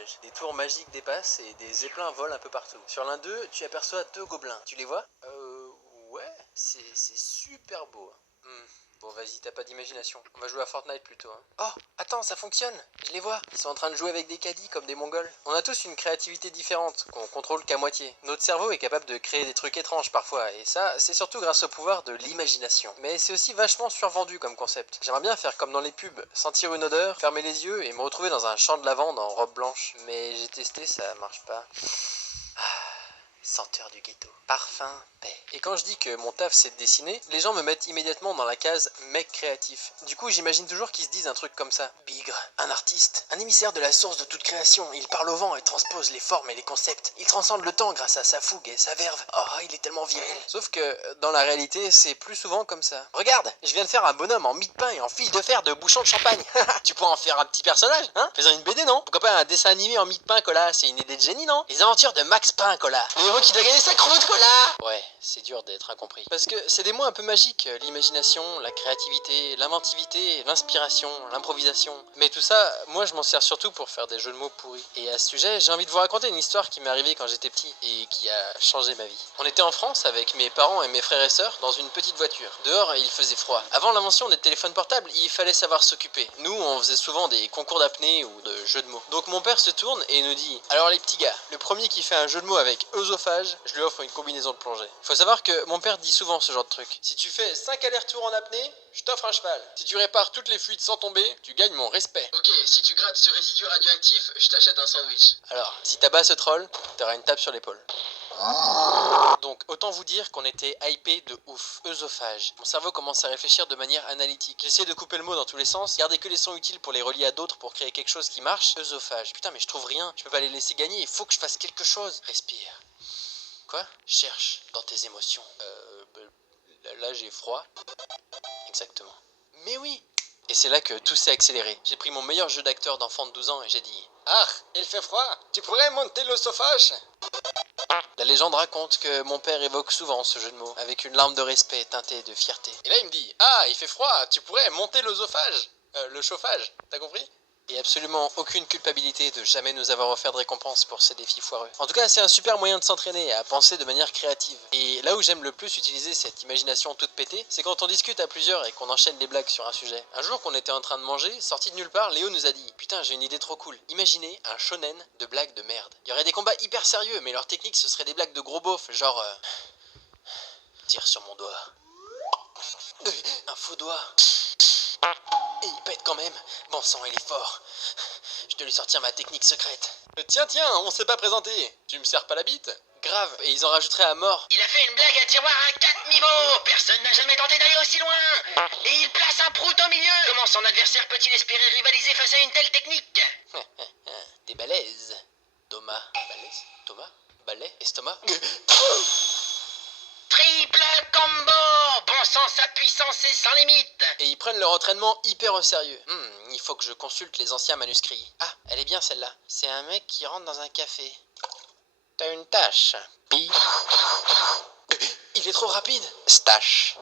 œsophage. Des tours magiques dépassent et des zeppelins volent un peu partout. Sur l'un d'eux, tu aperçois 2 gobelins. Tu les vois? Ouais, c'est super beau. Bon, vas-y, t'as pas d'imagination. On va jouer à Fortnite plutôt. Oh, attends, ça fonctionne. Je les vois. Ils sont en train de jouer avec des caddies comme des mongols. On a tous une créativité différente, qu'on contrôle qu'à moitié. Notre cerveau est capable de créer des trucs étranges parfois, et ça, c'est surtout grâce au pouvoir de l'imagination. Mais c'est aussi vachement survendu comme concept. J'aimerais bien faire comme dans les pubs, sentir une odeur, fermer les yeux et me retrouver dans un champ de lavande en robe blanche. Mais j'ai testé, ça marche pas. Senteur du ghetto. Parfum, paix. Et quand je dis que mon taf c'est de dessiner, les gens me mettent immédiatement dans la case mec créatif. Du coup j'imagine toujours qu'ils se disent un truc comme ça. Bigre, un artiste, un émissaire de la source de toute création. Il parle au vent et transpose les formes et les concepts. Il transcende le temps grâce à sa fougue et sa verve. Oh, il est tellement viril. Sauf que dans la réalité c'est plus souvent comme ça. Regarde, je viens de faire un bonhomme en mie de pain et en fil de fer de bouchon de champagne. Tu pourrais en faire un petit personnage, hein? Faisant une BD, non? Pourquoi pas un dessin animé en mie de pain, Cola? C'est une idée de génie, non? Les aventures de Max Pain, Cola. Le héros qui doit gagner sa croûte, Cola. Ouais, c'est dur d'être incompris. Parce que c'est des mots un peu magiques, l'imagination, la créativité, l'inventivité, l'inspiration, l'improvisation. Mais tout ça, moi je m'en sers surtout pour faire des jeux de mots pourris. Et à ce sujet, j'ai envie de vous raconter une histoire qui m'est arrivée quand j'étais petit et qui a changé ma vie. On était en France avec mes parents et mes frères et sœurs dans une petite voiture. Dehors, il faisait froid. Avant l'invention des téléphones portables, il fallait savoir s'occuper. Nous, on faisait souvent des concours d'apnée ou de jeux de mots. Donc mon père se tourne et nous dit: alors les petits gars, le premier qui fait un jeu de mots avec œsophage, je lui offre une combinaison de plongée. Faut savoir que mon père dit souvent ce genre de truc. Si tu fais 5 allers-retours en apnée, je t'offre un cheval. Si tu répares toutes les fuites sans tomber, tu gagnes mon respect. Ok, si tu grattes ce résidu radioactif, je t'achète un sandwich. Alors, si t'abats ce troll, t'auras une tape sur l'épaule. Donc, autant vous dire qu'on était hypé de ouf. Œsophage. Mon cerveau commence à réfléchir de manière analytique. J'essaie de couper le mot dans tous les sens, garder que les sons utiles pour les relier à d'autres pour créer quelque chose qui marche. Œsophage. Putain, mais je trouve rien. Je peux pas les laisser gagner, il faut que je fasse quelque chose. Respire. Quoi? Cherche dans tes émotions. Là j'ai froid. Exactement. Mais oui! Et c'est là que tout s'est accéléré. J'ai pris mon meilleur jeu d'acteur d'enfant de 12 ans et j'ai dit: ah, il fait froid, tu pourrais monter l'œsophage? La légende raconte que mon père évoque souvent ce jeu de mots, avec une larme de respect teintée de fierté. Et là il me dit: ah, il fait froid, tu pourrais monter l'œsophage? Le chauffage, t'as compris? Et absolument aucune culpabilité de jamais nous avoir offert de récompense pour ces défis foireux. En tout cas, c'est un super moyen de s'entraîner à penser de manière créative. Et là où j'aime le plus utiliser cette imagination toute pétée, c'est quand on discute à plusieurs et qu'on enchaîne les blagues sur un sujet. Un jour qu'on était en train de manger, sorti de nulle part, Léo nous a dit: putain, j'ai une idée trop cool. Imaginez un shonen de blagues de merde. Il y aurait des combats hyper sérieux, mais leur technique ce serait des blagues de gros beaufs, genre tire sur mon doigt. Un faux doigt. Et il pète quand même. Bon sang, il est fort. Je dois lui sortir ma technique secrète. Tiens, on s'est pas présenté. Tu me serres pas la bite? Grave, et ils en rajouteraient à mort. Il a fait une blague à tiroir à 4 niveaux. Personne n'a jamais tenté d'aller aussi loin. Et il place un prout au milieu. Comment son adversaire peut-il espérer rivaliser face à une telle technique? T'es balèze. Thomas. Balèze? Thomas? Balais? Estomac? Triple combo! Bon sang, sa puissance est sans limite! Et ils prennent leur entraînement hyper au sérieux. Il faut que je consulte les anciens manuscrits. Ah, elle est bien celle-là. C'est un mec qui rentre dans un café. T'as une tâche. Pi. Il est trop rapide. Stache.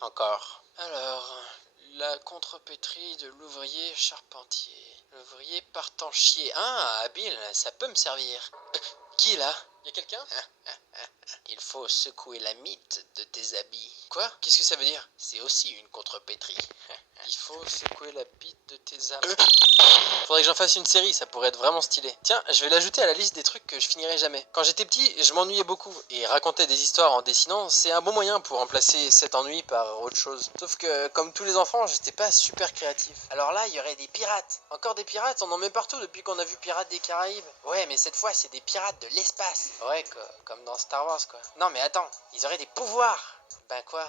Encore. Alors, la contrepétrie de l'ouvrier charpentier. L'ouvrier partant chier. Ah, habile, ça peut me servir. Qui est là? Y'a quelqu'un? Il faut secouer la mythe de tes habits. Quoi? Qu'est-ce que ça veut dire? C'est aussi une contrepétrie. Il faut secouer la bite de tes habits. Faudrait que j'en fasse une série, ça pourrait être vraiment stylé. Tiens, je vais l'ajouter à la liste des trucs que je finirai jamais. Quand j'étais petit, je m'ennuyais beaucoup, et raconter des histoires en dessinant, c'est un bon moyen pour remplacer cet ennui par autre chose. Sauf que, comme tous les enfants, j'étais pas super créatif. Alors là, il y aurait des pirates. Encore des pirates, on en met partout depuis qu'on a vu Pirates des Caraïbes. Ouais, mais cette fois, c'est des pirates de l'espace. Ouais, comme dans Star Wars, quoi. Non, mais attends, ils auraient des pouvoirs. Ben quoi?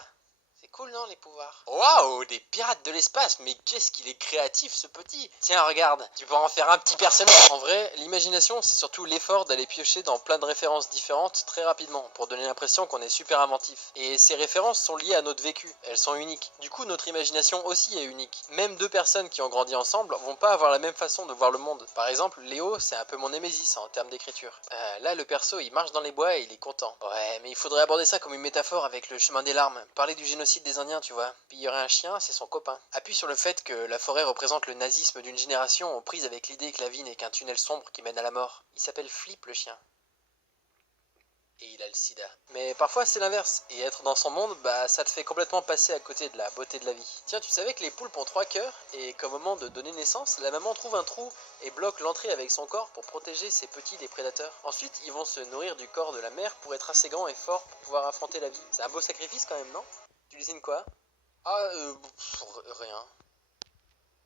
C'est cool, non, les pouvoirs? Waouh, des pirates de l'espace, mais qu'est-ce qu'il est créatif, ce petit! Tiens, regarde, tu pourras en faire un petit personnage. En vrai, l'imagination, c'est surtout l'effort d'aller piocher dans plein de références différentes très rapidement, pour donner l'impression qu'on est super inventif. Et ces références sont liées à notre vécu, elles sont uniques. Du coup, notre imagination aussi est unique. Même deux personnes qui ont grandi ensemble vont pas avoir la même façon de voir le monde. Par exemple, Léo, c'est un peu mon némésis en termes d'écriture. Là, le perso, il marche dans les bois et il est content. Ouais, mais il faudrait aborder ça comme une métaphore avec le chemin des larmes. Parler du génocide mythe des Indiens, tu vois. Puis il y aurait un chien, c'est son copain. Appuie sur le fait que la forêt représente le nazisme d'une génération aux prises avec l'idée que la vie n'est qu'un tunnel sombre qui mène à la mort. Il s'appelle Flip le chien. Et il a le sida. Mais parfois c'est l'inverse, et être dans son monde, bah ça te fait complètement passer à côté de la beauté de la vie. Tiens, tu savais que les poulpes ont 3 cœurs, et qu'au moment de donner naissance, la maman trouve un trou et bloque l'entrée avec son corps pour protéger ses petits des prédateurs. Ensuite, ils vont se nourrir du corps de la mère pour être assez grands et forts pour pouvoir affronter la vie. C'est un beau sacrifice quand même, non? Tu dessines quoi? Ah, rien.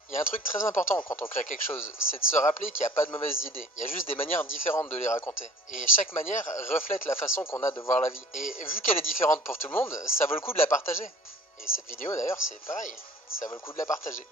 Il y a un truc très important quand on crée quelque chose, c'est de se rappeler qu'il n'y a pas de mauvaises idées, il y a juste des manières différentes de les raconter. Et chaque manière reflète la façon qu'on a de voir la vie. Et vu qu'elle est différente pour tout le monde, ça vaut le coup de la partager. Et cette vidéo d'ailleurs c'est pareil, ça vaut le coup de la partager.